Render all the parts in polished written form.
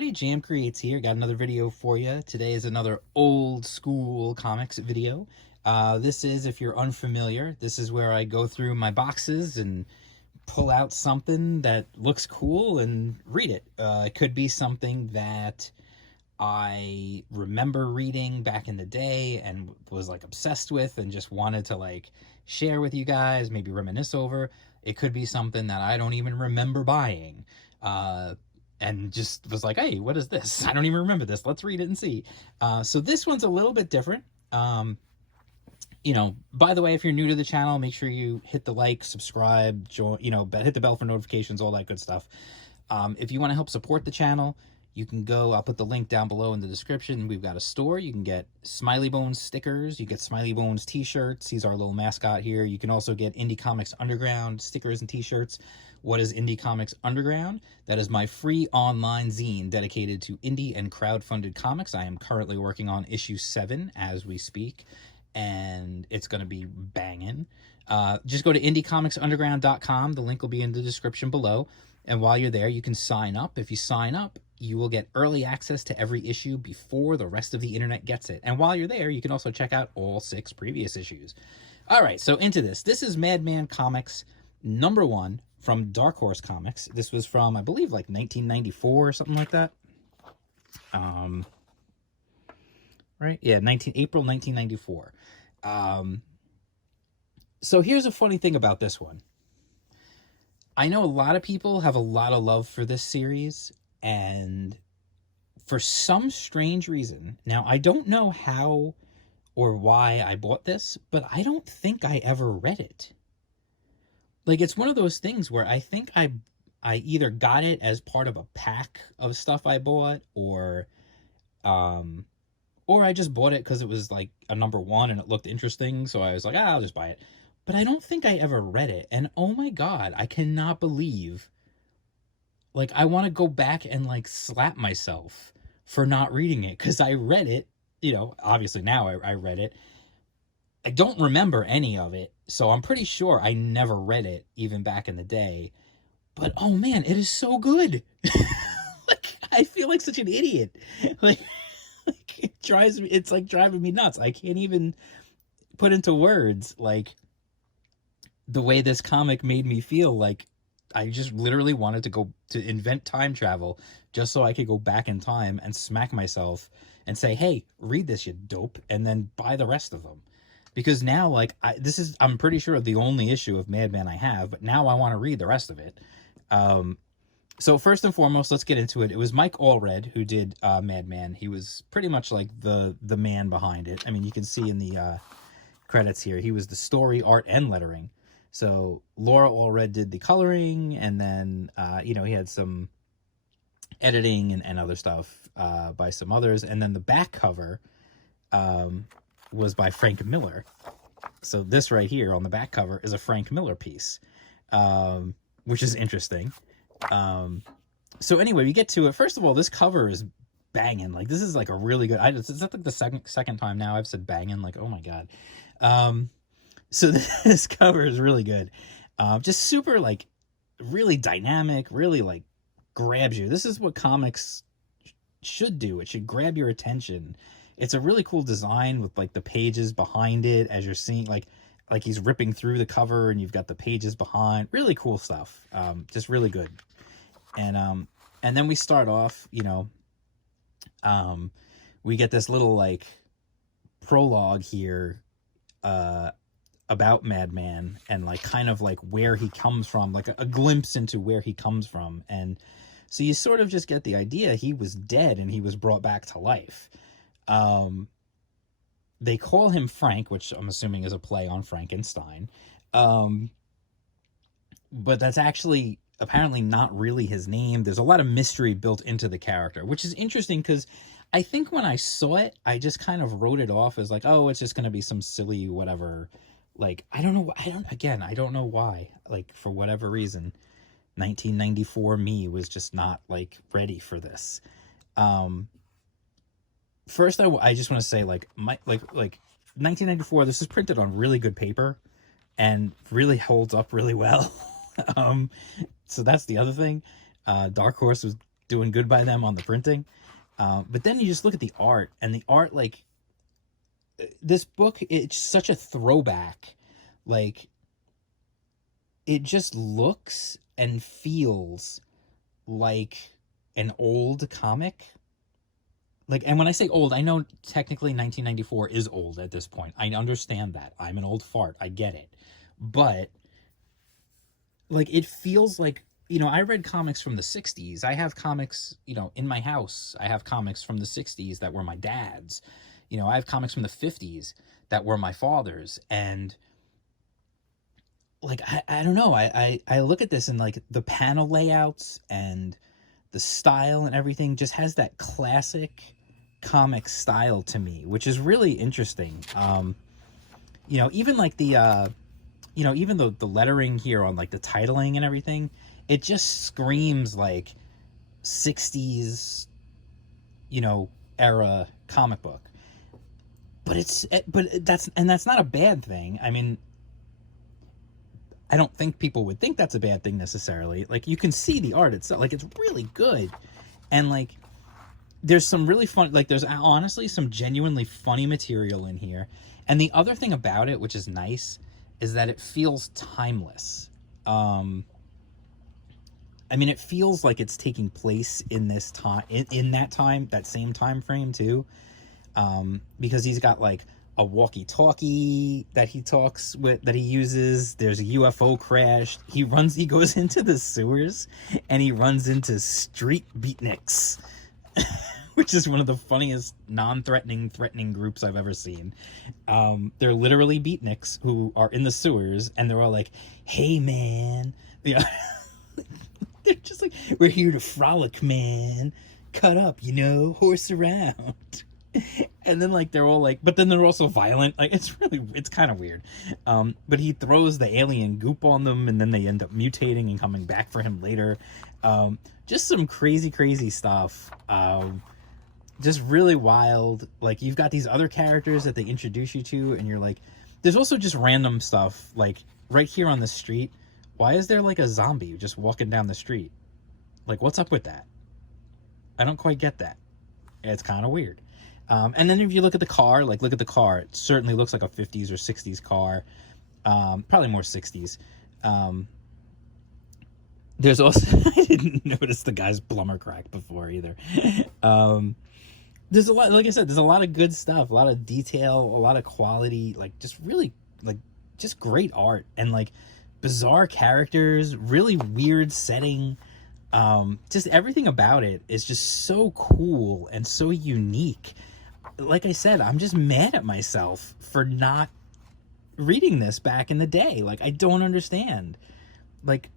everybody, Jam Creates here. Got another video for you. Today is another old school comics video. This is, if you're unfamiliar, this is where I go through my boxes and pull out something that looks cool and read it. It could be something that I remember reading back in the day and was like obsessed with and just wanted to like share with you guys, maybe reminisce over. It could be something that I don't even remember buying. And just was like, hey, what is this? I don't even remember this. Let's read it and see. So this one's a little bit different. You know, by the way, if you're new to the channel, make sure you hit the like, subscribe, join, hit the bell for notifications, all that good stuff. If you want to help support the channel, you can go, I'll put the link down below in the description. We've got a store. You can get Smiley Bones stickers. You get Smiley Bones t-shirts. He's our little mascot here. You can also get Indie Comics Underground stickers and t-shirts. What is Indie Comics Underground? That is my free online zine dedicated to indie and crowdfunded comics. I am currently working on issue 7 as we speak, and it's going to be banging. Just go to indiecomics.underground.com. The link will be in the description below. And while you're there, you can sign up. If you sign up, you will get early access to every issue before the rest of the internet gets it. And while you're there, you can also check out all 6 previous issues. All right, so into this. This is Madman Comics #1 from Dark Horse Comics. This was from, I believe, like 1994 or something like that. Right? Yeah, April 1994. So here's a funny thing about this one. I know a lot of people have a lot of love for this series, and for some strange reason, now I don't know how or why I bought this, but I don't think I ever read it. Like, it's one of those things where I think I either got it as part of a pack of stuff I bought, or I just bought it because it was like a #1 and it looked interesting, so I was like, I'll just buy it. But I don't think I ever read it, and oh my god, I cannot believe, like, I want to go back and like slap myself for not reading it, because I read it, obviously now I read it. I don't remember any of it, so I'm pretty sure I never read it, even back in the day. But, oh man, it is so good. Like, I feel like such an idiot. Like it's like driving me nuts. I can't even put into words, like, the way this comic made me feel. Like, I just literally wanted to go to invent time travel just so I could go back in time and smack myself and say, hey, read this, you dope, and then buy the rest of them. Because now, like, I'm pretty sure the only issue of Madman I have, but now I want to read the rest of it. So first and foremost, let's get into it. It was Mike Allred who did Madman. He was pretty much like the man behind it. I mean, you can see in the credits here, he was the story, art, and lettering. So Laura Allred did the coloring, and then, he had some editing and other stuff by some others. And then the back cover was by Frank Miller. So this right here on the back cover is a Frank Miller piece, which is interesting. So anyway, we get to it. First of all, this cover is banging. Like, this is like a really good, it's like the second time now I've said banging, like, oh my god. So this cover is really good. Just super, like, really dynamic, really, like, grabs you. This is what comics should do. It should grab your attention. It's a really cool design with, like, the pages behind it as you're seeing, like he's ripping through the cover and you've got the pages behind. Really cool stuff. Just really good. And then we start off, we get this little, like, prologue here about Madman, and, like, kind of like where he comes from, like a glimpse into where he comes from. And so you sort of just get the idea he was dead and he was brought back to life. They call him Frank, which I'm assuming is a play on Frankenstein. But that's actually apparently not really his name. There's a lot of mystery built into the character, which is interesting because I think when I saw it, I just kind of wrote it off as like, oh, it's just going to be some silly whatever. Like, I don't know. I don't know why. Like, for whatever reason, 1994 me was just not, like, ready for this. First, I just want to say, like, 1994, this is printed on really good paper and really holds up really well. So that's the other thing. Dark Horse was doing good by them on the printing. But then you just look at the art, and the art, like, this book, it's such a throwback. Like, it just looks and feels like an old comic. Like, and when I say old, I know technically 1994 is old at this point. I understand that. I'm an old fart. I get it. But, like, it feels like, you know, I read comics from the 60s. I have comics, you know, in my house. I have comics from the 60s that were my dad's. You know, I have comics from the 50s that were my father's. And, like, I don't know. I look at this, and, like, the panel layouts and the style and everything just has that classic comic style to me, which is really interesting. You know, even like the you know, even the lettering here on like the titling and everything, it just screams like 60s, you know, era comic book. But that's not a bad thing. I mean, I don't think people would think that's a bad thing necessarily. Like, you can see the art itself, like, it's really good. And, like, there's some really fun, like, there's honestly some genuinely funny material in here. And the other thing about it, which is nice, is that it feels timeless. I mean, it feels like it's taking place in this time, in that time, that same time frame too. Because he's got like a walkie-talkie that he talks with, that he uses. There's a UFO crash. He goes into the sewers, and he runs into street beatniks, which is one of the funniest threatening groups I've ever seen. They're literally beatniks who are in the sewers, and they're all like, "Hey, man." Yeah. They're just like, "We're here to frolic, man. Cut up, you know, horse around." And then, like, they're all like, but then they're also violent. Like, it's kind of weird. But he throws the alien goop on them, and then they end up mutating and coming back for him later. Just some crazy stuff. Just really wild. Like, you've got these other characters that they introduce you to, and you're like, there's also just random stuff. Like, right here on the street, why is there like a zombie just walking down the street? Like, what's up with that? I don't quite get that. It's kind of weird. And then if you look at the car, like, look at the car. It certainly looks like a 50s or 60s car. Probably more 60s. There's also, I didn't notice the guy's plumber crack before either. There's a lot, like I said, there's a lot of good stuff, a lot of detail, a lot of quality, like, just really, like, just great art, and, like, bizarre characters, really weird setting. Just everything about it is just so cool and so unique. Like I said, I'm just mad at myself for not reading this back in the day. Like, I don't understand. Like,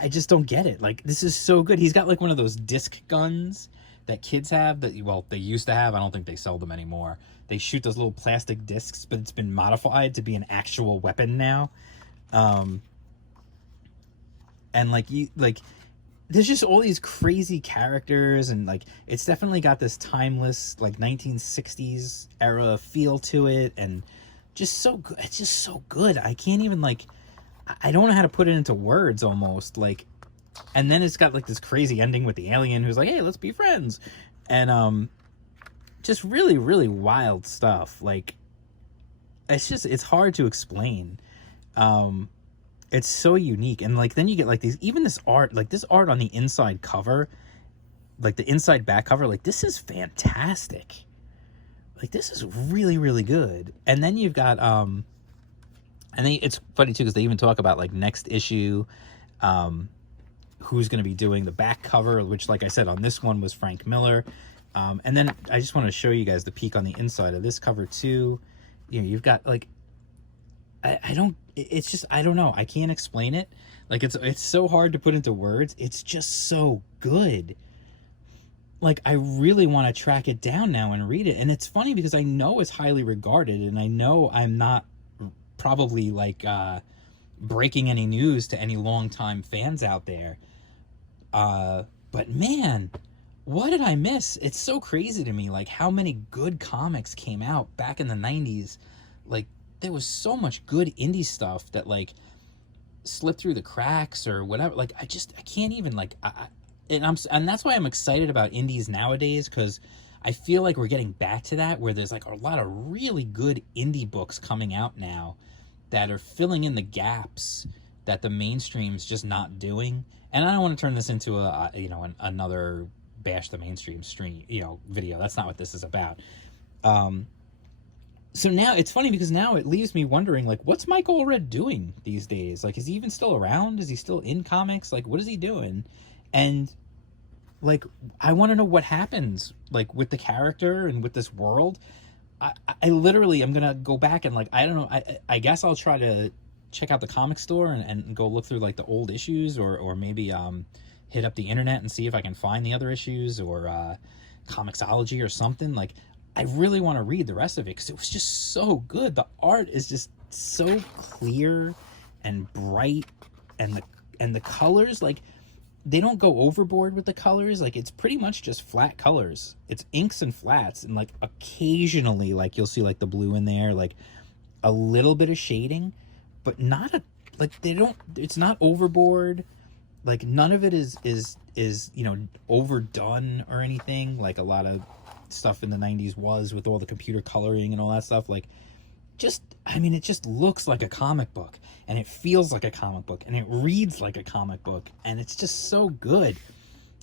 I just don't get it. Like, this is so good. He's got like one of those disc guns that kids have, that, well, they used to have. I don't think they sell them anymore. They shoot those little plastic discs, but it's been modified to be an actual weapon now. And like, there's just all these crazy characters, and like, it's definitely got this timeless, like, 1960s era feel to it, and just so good. It's just so good. I can't even, like, I don't know how to put it into words almost. Like, and then it's got like this crazy ending with the alien who's like, "Hey, let's be friends," and just really wild stuff. Like, it's hard to explain. It's so unique. And like, then you get like these, even this art, like this art on the inside cover, like the inside back cover, like, this is fantastic. Like, this is really good. And then you've got and then it's funny too, because they even talk about like next issue, who's going to be doing the back cover, which, like I said, on this one was Frank Miller. And then I just want to show you guys the peek on the inside of this cover too. You know, you've got like, it's just, I don't know. I can't explain it. Like, it's so hard to put into words. It's just so good. Like, I really want to track it down now and read it. And it's funny because I know it's highly regarded, and I know I'm not probably like breaking any news to any longtime fans out there. But man, what did I miss? It's so crazy to me, like, how many good comics came out back in the 90s. Like, there was so much good indie stuff that like slipped through the cracks or whatever. Like, I can't even, like, and that's why I'm excited about indies nowadays, because I feel like we're getting back to that, where there's like a lot of really good indie books coming out now that are filling in the gaps that the mainstream's just not doing. And I don't want to turn this into a another bash the mainstream stream video. That's not what this is about. So now it's funny, because now it leaves me wondering, like, what's Mike Allred doing these days? Like, is he even still around? Is he still in comics? Like, what is he doing? And like, I want to know what happens, like, with the character and with this world. I literally am gonna go back and, like, I don't know, I guess I'll try to check out the comic store and go look through like the old issues, or maybe hit up the internet and see if I can find the other issues, or Comixology or something. Like, I really want to read the rest of it, because it was just so good. The art is just so clear and bright, and the colors, like, they don't go overboard with the colors. Like, it's pretty much just flat colors. It's inks and flats, and like occasionally, like, you'll see like the blue in there, like a little bit of shading, but not it's not overboard. Like, none of it is overdone or anything, like a lot of stuff in the 90s was, with all the computer coloring and all that stuff. Like, it just looks like a comic book, and it feels like a comic book, and it reads like a comic book, and it's just so good.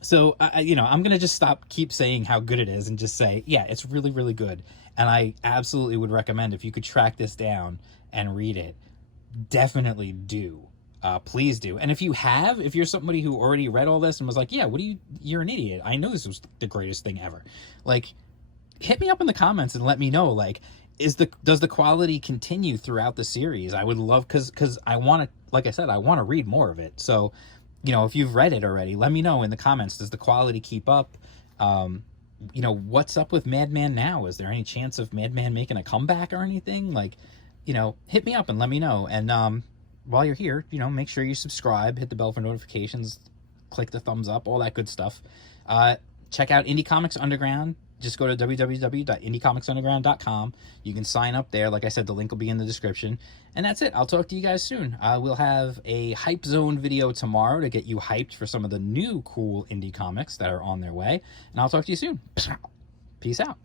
So I'm gonna just keep saying how good it is, and just say, yeah, it's really, really good. And I absolutely would recommend, if you could track this down and read it, definitely do. Please do. And if you're somebody who already read all this and was like, yeah, you're an idiot, I know this was the greatest thing ever, like, hit me up in the comments and let me know, like, does the quality continue throughout the series? I would love, because I want to, like I said, I want to read more of it. So, if you've read it already, let me know in the comments. Does the quality keep up? What's up with Madman now? Is there any chance of Madman making a comeback or anything? Like, hit me up and let me know. And while you're here, make sure you subscribe, hit the bell for notifications, click the thumbs up, all that good stuff. Check out Indie Comics Underground. Just go to www.indiecomics.underground.com. You can sign up there. Like I said, the link will be in the description. And that's it. I'll talk to you guys soon. We'll have a Hype Zone video tomorrow to get you hyped for some of the new cool indie comics that are on their way. And I'll talk to you soon. Peace out.